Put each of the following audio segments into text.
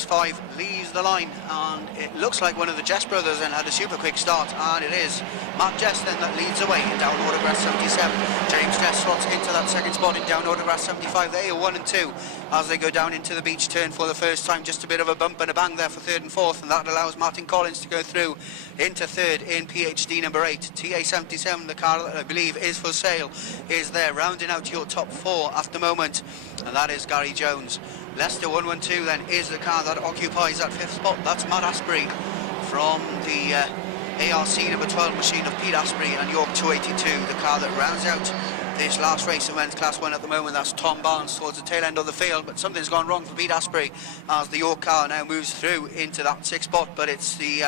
race 5 leaves the line, and it looks like one of the Jess brothers then had a super quick start, and it is Matt Jess then that leads away in down Autograss 77. James Jess slots into that second spot in down Autograss 75. They are 1 and 2 as they go down into the beach turn for the first time. Just a bit of a bump and a bang there for third and fourth, and that allows Martin Collins to go through into third in PhD number 8. TA77, the car that I believe is for sale, is there rounding out your top 4 at the moment, and that is Gary Jones. Leicester 112 then is the car that occupies that 5th spot. That's Matt Asprey from the ARC number 12 machine of Pete Asprey and York 282, the car that rounds out this last race in men's class 1 at the moment. That's Tom Barnes towards the tail end of the field, but something's gone wrong for Pete Asprey as the York car now moves through into that 6th spot. But it's the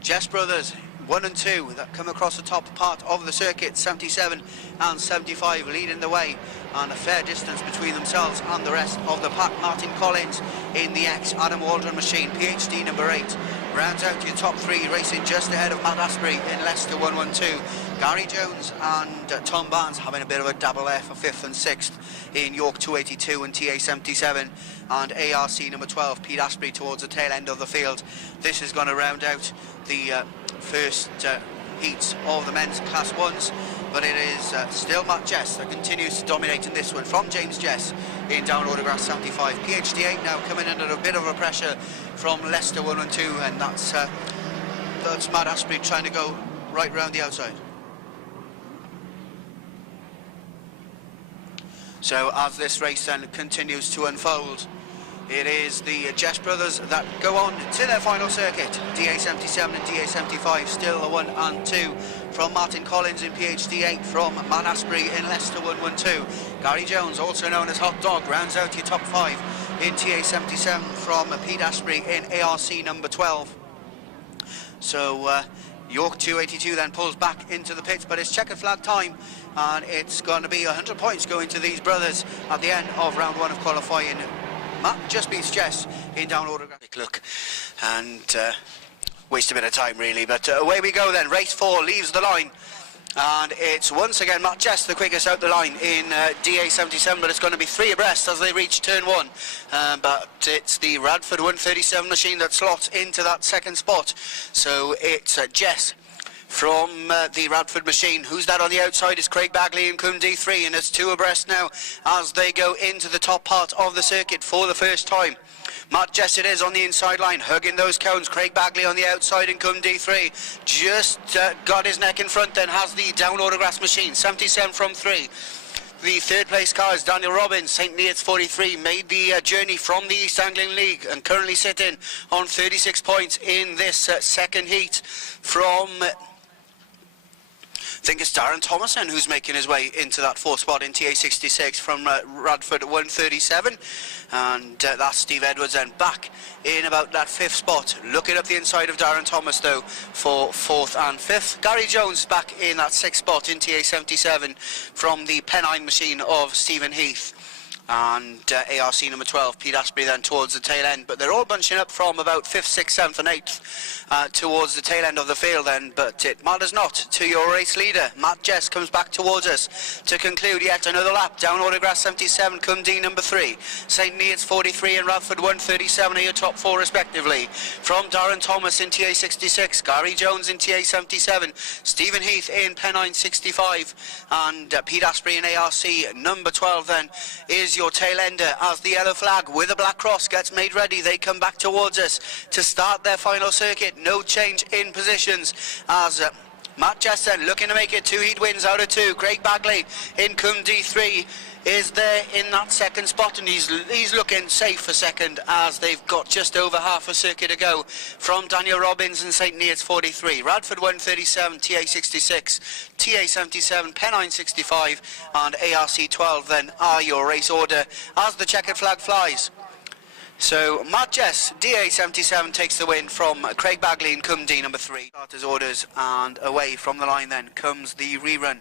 Jess brothers 1 and 2 that come across the top part of the circuit. 77 and 75 leading the way, and a fair distance between themselves and the rest of the pack. Martin Collins in the ex-Adam Waldron machine, PhD number 8, rounds out your top 3, racing just ahead of Matt Asprey in Leicester 112. Gary Jones and Tom Barnes having a bit of a double there for 5th and 6th in York 282 and TA77, and ARC number 12, Pete Asprey, towards the tail end of the field. This is going to round out the first heats of the men's class 1s, but it is still Matt Jess that continues to dominate in this one from James Jess in down Autograss 75. PhD 8 now coming under a bit of a pressure from Leicester 1 and 2, and that's Matt Asprey trying to go right round the outside. So as this race then continues to unfold, it is the Jess brothers that go on to their final circuit. DA77 and DA75 still a 1 and 2 from Martin Collins in PhD 8, from Matt Asprey in Leicester 112. Gary Jones, also known as Hot Dog, rounds out your top 5 in TA77 from Pete Asprey in ARC number 12. So York 282 then pulls back into the pits, but it's checkered flag time, and it's going to be 100 points going to these brothers at the end of round 1 of qualifying. Matt just beats Jess in down Autograss. Look, and waste a bit of time really, but away we go then. Race 4 leaves the line, and it's once again Matt Jess the quickest out the line in DA77, but it's going to be 3 abreast as they reach turn 1, but it's the Radford 137 machine that slots into that 2nd spot. So it's Jess from the Radford machine. Who's that on the outside is Craig Bagley in Cum D3, and it's 2 abreast now as they go into the top part of the circuit for the first time. Matt Jess it is on the inside line, hugging those cones. Craig Bagley on the outside in Cum D3, just got his neck in front, then has the down Autograss machine, 77 from 3. The 3rd place car is Daniel Robbins, St. Neots 43, made the journey from the East Anglian League and currently sitting on 36 points in this 2nd heat from... I think it's Darren Thomason who's making his way into that 4th spot in TA66 from Radford 137, and that's Steve Edwards then back in about that 5th spot, looking up the inside of Darren Thomas though for 4th and 5th. Gary Jones back in that 6th spot in TA77 from the Pennine machine of Stephen Heath, and ARC number 12, Pete Asprey then towards the tail end, but they're all bunching up from about 5th, 6th, 7th and 8th towards the tail end of the field then, but it matters not to your race leader. Matt Jess comes back towards us to conclude yet another lap. Down Autograss 77, Cum D number 3, St. Neots 43 and Radford 137 are your top 4 respectively. From Darren Thomas in TA66, Gary Jones in TA77, Stephen Heath in Pennine 65, and Pete Asprey in ARC number 12 then is your tail ender as the yellow flag with a black cross gets made ready. They come back towards us to start their final circuit. No change in positions as Matt Jess then looking to make it 2 heat wins out of 2. Craig Bagley in Cum D3 is there in that 2nd spot, and he's looking safe for 2nd as they've got just over half a circuit to go from Daniel Robbins and St. Neots 43, Radford 137, TA66, TA77, Pennine 65 and ARC 12 then are your race order as the checkered flag flies. So Matt Jess, DA77 takes the win from Craig Bagley in Cum D number 3. Starters orders, and away from the line then comes the rerun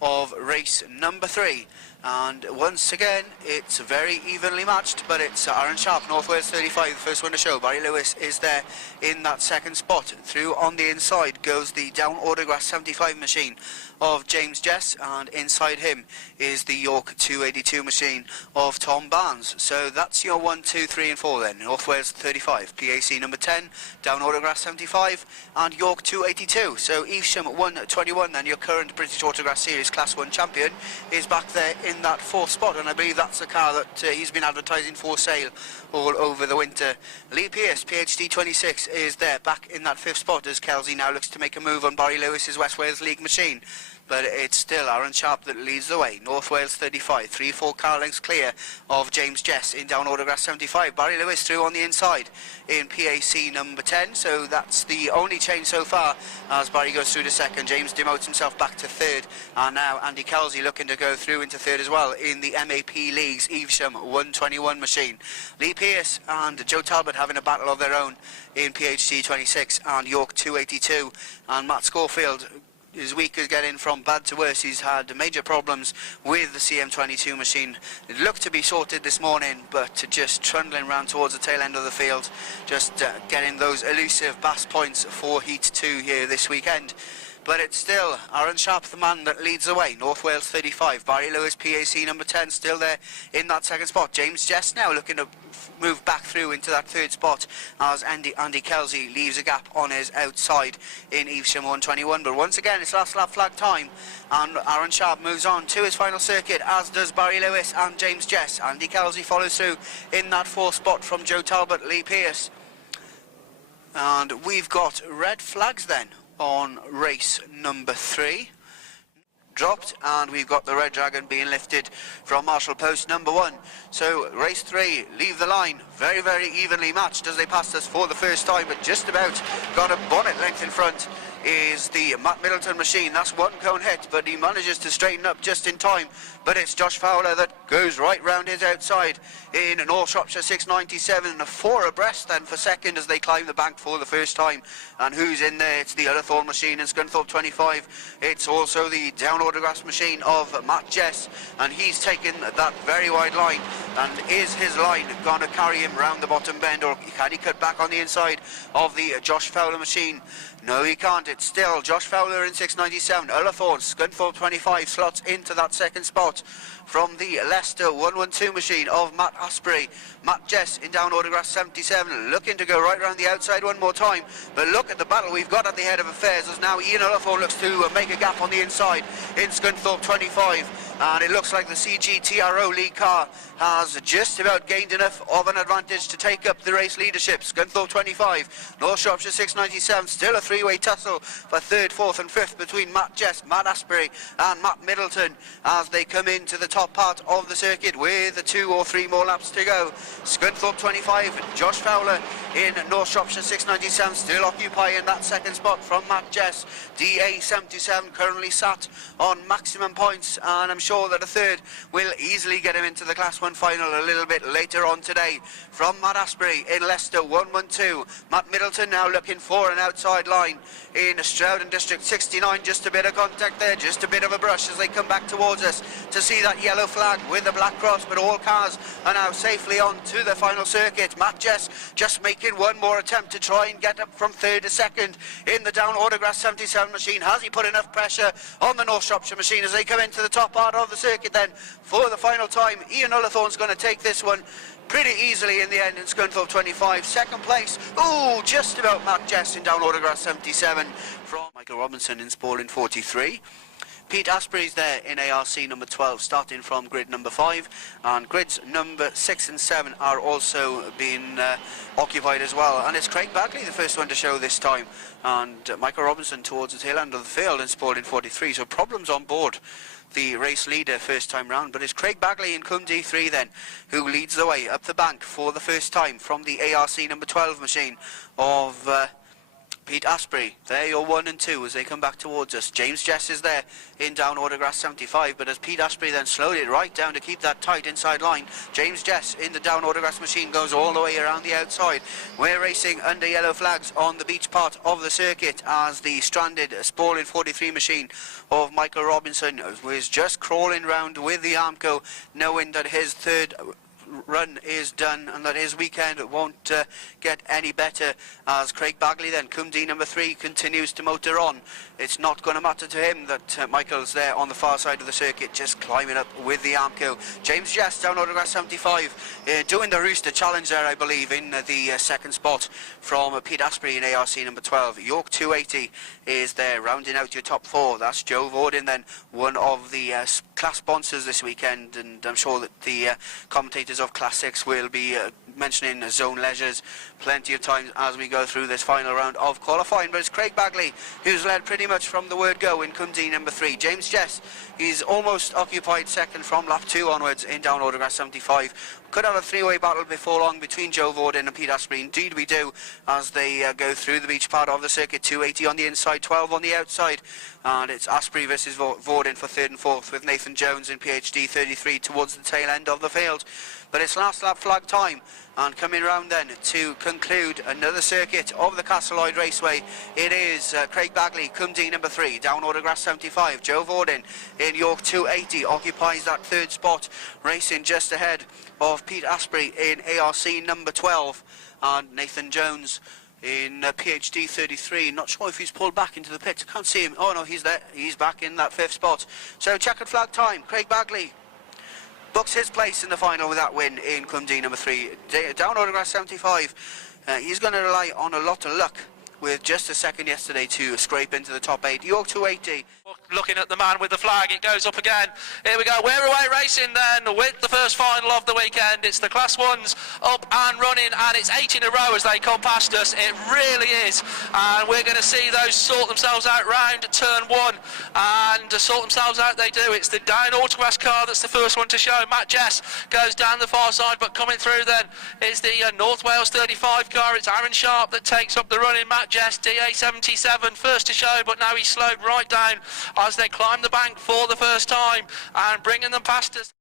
of race number 3. And once again, it's very evenly matched, but it's Aaron Sharp, North Wales 35, the first one to show. Barry Lewis is there in that second spot. Through on the inside goes the Down Autograss 75 machine of James Jess, and inside him is the York 282 machine of Tom Barnes. So that's your 1, 2, 3 and 4 then. North Wales 35, PAC number 10, Down Autograss 75 and York 282. So Evesham 121 then, your current British Autograss Series Class 1 champion, is back there in that fourth spot, and I believe that's the car that he's been advertising for sale all over the winter. Lee Pearce, PhD 26, is there back in that fifth spot as Kelsey now looks to make a move on Barry Lewis's West Wales League machine. But it's still Aaron Sharp that leads the way. North Wales 35, 3-4 car lengths clear of James Jess in Down Autograss 75. Barry Lewis through on the inside in PAC number 10. So that's the only change so far as Barry goes through to second. James demotes himself back to third. And now Andy Kelsey looking to go through into third as well in the MAP League's Evesham 121 machine. Lee Pearce and Joe Talbot having a battle of their own in PhD 26 and York 282. And Matt Schofield, his week is getting from bad to worse. He's had major problems with the CM22 machine. It looked to be sorted this morning, but just trundling around towards the tail end of the field, just getting those elusive Bass points for Heat 2 here this weekend. But it's still Aaron Sharp, the man that leads the way. North Wales 35, Barry Lewis, PAC number 10, still there in that second spot. James Jess now looking to move back through into that third spot as Andy Kelsey leaves a gap on his outside in Evesham 121. But once again, it's last lap flag time, and Aaron Sharp moves on to his final circuit, as does Barry Lewis and James Jess. Andy Kelsey follows through in that fourth spot from Joe Talbot, Lee Pearce. And we've got red flags then on race number 3 dropped, and we've got the red dragon being lifted from Marshall post number 1. So race 3 leave the line very, very evenly matched as they passed us for the first time, but just about got a bonnet length in front is the Matt Middleton machine. That's one cone hit, but he manages to straighten up just in time. But it's Josh Fowler that goes right round his outside in North Shropshire 697, 4 abreast then for second as they climb the bank for the first time. And who's in there? It's the Ullathorne machine in Scunthorpe 25. It's also the Down Autograss machine of Matt Jess, and he's taken that very wide line. And is his line going to carry him round the bottom bend, or can he cut back on the inside of the Josh Fowler machine? No, he can't. It's still Josh Fowler in 697. Ullathorne, Scunthorpe 25 slots into that second spot from the Leicester 112 machine of Matt Asprey. Matt Jess in Down Autograss 77, looking to go right around the outside one more time. But look at the battle we've got at the head of affairs as now Ian Ullathorne looks to make a gap on the inside in Scunthorpe 25. And it looks like the CG TRO lead car has just about gained enough of an advantage to take up the race leadership. Scunthorpe 25, North Shropshire 697, still a three-way tussle for third, fourth and fifth between Matt Jess, Matt Asprey and Matt Middleton as they come into the top part of the circuit with 2 or 3 more laps to go. Scunthorpe 25, Josh Fowler in North Shropshire 697 still occupying that second spot from Matt Jess. DA 77 currently sat on maximum points, and I'm sure that a third will easily get him into the Class 1 final a little bit later on today. From Matt Asprey in Leicester 112, Matt Middleton now looking for an outside line in Stroud District 69. Just a bit of contact there, just a bit of a brush as they come back towards us to see that yellow flag with the black cross, but all cars are now safely on to the final circuit. Matt Jess just making one more attempt to try and get up from third to second in the Down Autograss 77 machine. Has he put enough pressure on the North Shropshire machine as they come into the top part of the circuit then for the final time? Ian Ullathorne's going to take this one pretty easily in the end in Scunthorpe 25. Second place, just about Matt Jess in Down Autograss 77 from Michael Robinson in Spalding 43. Pete Asprey's there in ARC number 12, starting from grid number 5, and grids number 6 and 7 are also being occupied as well. And it's Craig Bagley, the first one to show this time, and Michael Robinson towards the tail end of the field in Spalding 43. So problems on board the race leader first time round, but it's Craig Bagley in Cum D3 then who leads the way up the bank for the first time from the ARC number 12 machine of Pete Asprey, they're your 1 and 2 as they come back towards us. James Jess is there in down Autograss 75, but as Pete Asprey then slowed it right down to keep that tight inside line, James Jess in the down Autograss machine goes all the way around the outside. We're racing under yellow flags on the beach part of the circuit as the stranded Spaulding 43 machine of Michael Robinson was just crawling round with the Armco, knowing that his third run is done and that his weekend won't get any better, as Craig Bagley then, Cumdee number 3, continues to motor on. It's not going to matter to him that Michael's there on the far side of the circuit just climbing up with the Armco. James Jess down Autograss 75 doing the Rooster Challenge there, I believe, in the second spot from Pete Asprey in ARC number 12. York 280 is there rounding out your top 4. That's Joe Vorden then, one of the class sponsors this weekend, and I'm sure that the commentators of Classics will be mentioning zone leisures plenty of times as we go through this final round of qualifying. But it's Craig Bagley who's led pretty much from the word go in Cumdee number 3. James Jess, he's almost occupied second from lap 2 onwards in down Autograss 75. Could have a three-way battle before long between Joe Vorden and Pete Asprey. Indeed we do, as they go through the beach part of the circuit. 280 on the inside, 12 on the outside, and it's Asprey versus Vorden for third and fourth, with Nathan Jones in PhD 33 towards the tail end of the field. But it's last lap flag time, and coming round then to conclude another circuit of the Castleloyd Raceway, it is Craig Bagley, Cumdee number 3, down Autograss 75. Joe Vorden in York 280 occupies that third spot, racing just ahead of Pete Asprey in ARC number 12, and Nathan Jones in PhD 33. Not sure if he's pulled back into the pits. I can't see him. Oh no, he's there. He's back in that 5th spot. So checkered flag time. Craig Bagley books his place in the final with that win in Cumdee number 3. Down Autograss 75. He's going to rely on a lot of luck, with just a second yesterday to scrape into the top 8. York 280. Looking at the man with the flag, it goes up again. Here we go, we're away racing then with the first final of the weekend. It's the Class 1s up and running, and it's 8 in a row as they come past us. It really is, and we're going to see those sort themselves out round turn 1, and to sort themselves out they do. It's the down Autograss car that's the first one to show. Matt Jess goes down the far side, but coming through then is the North Wales 35 car. It's Aaron Sharp that takes up the running. Matt Jess, DA 77, first to show, but now he's slowed right down as they climb the bank for the first time and bringing them past us.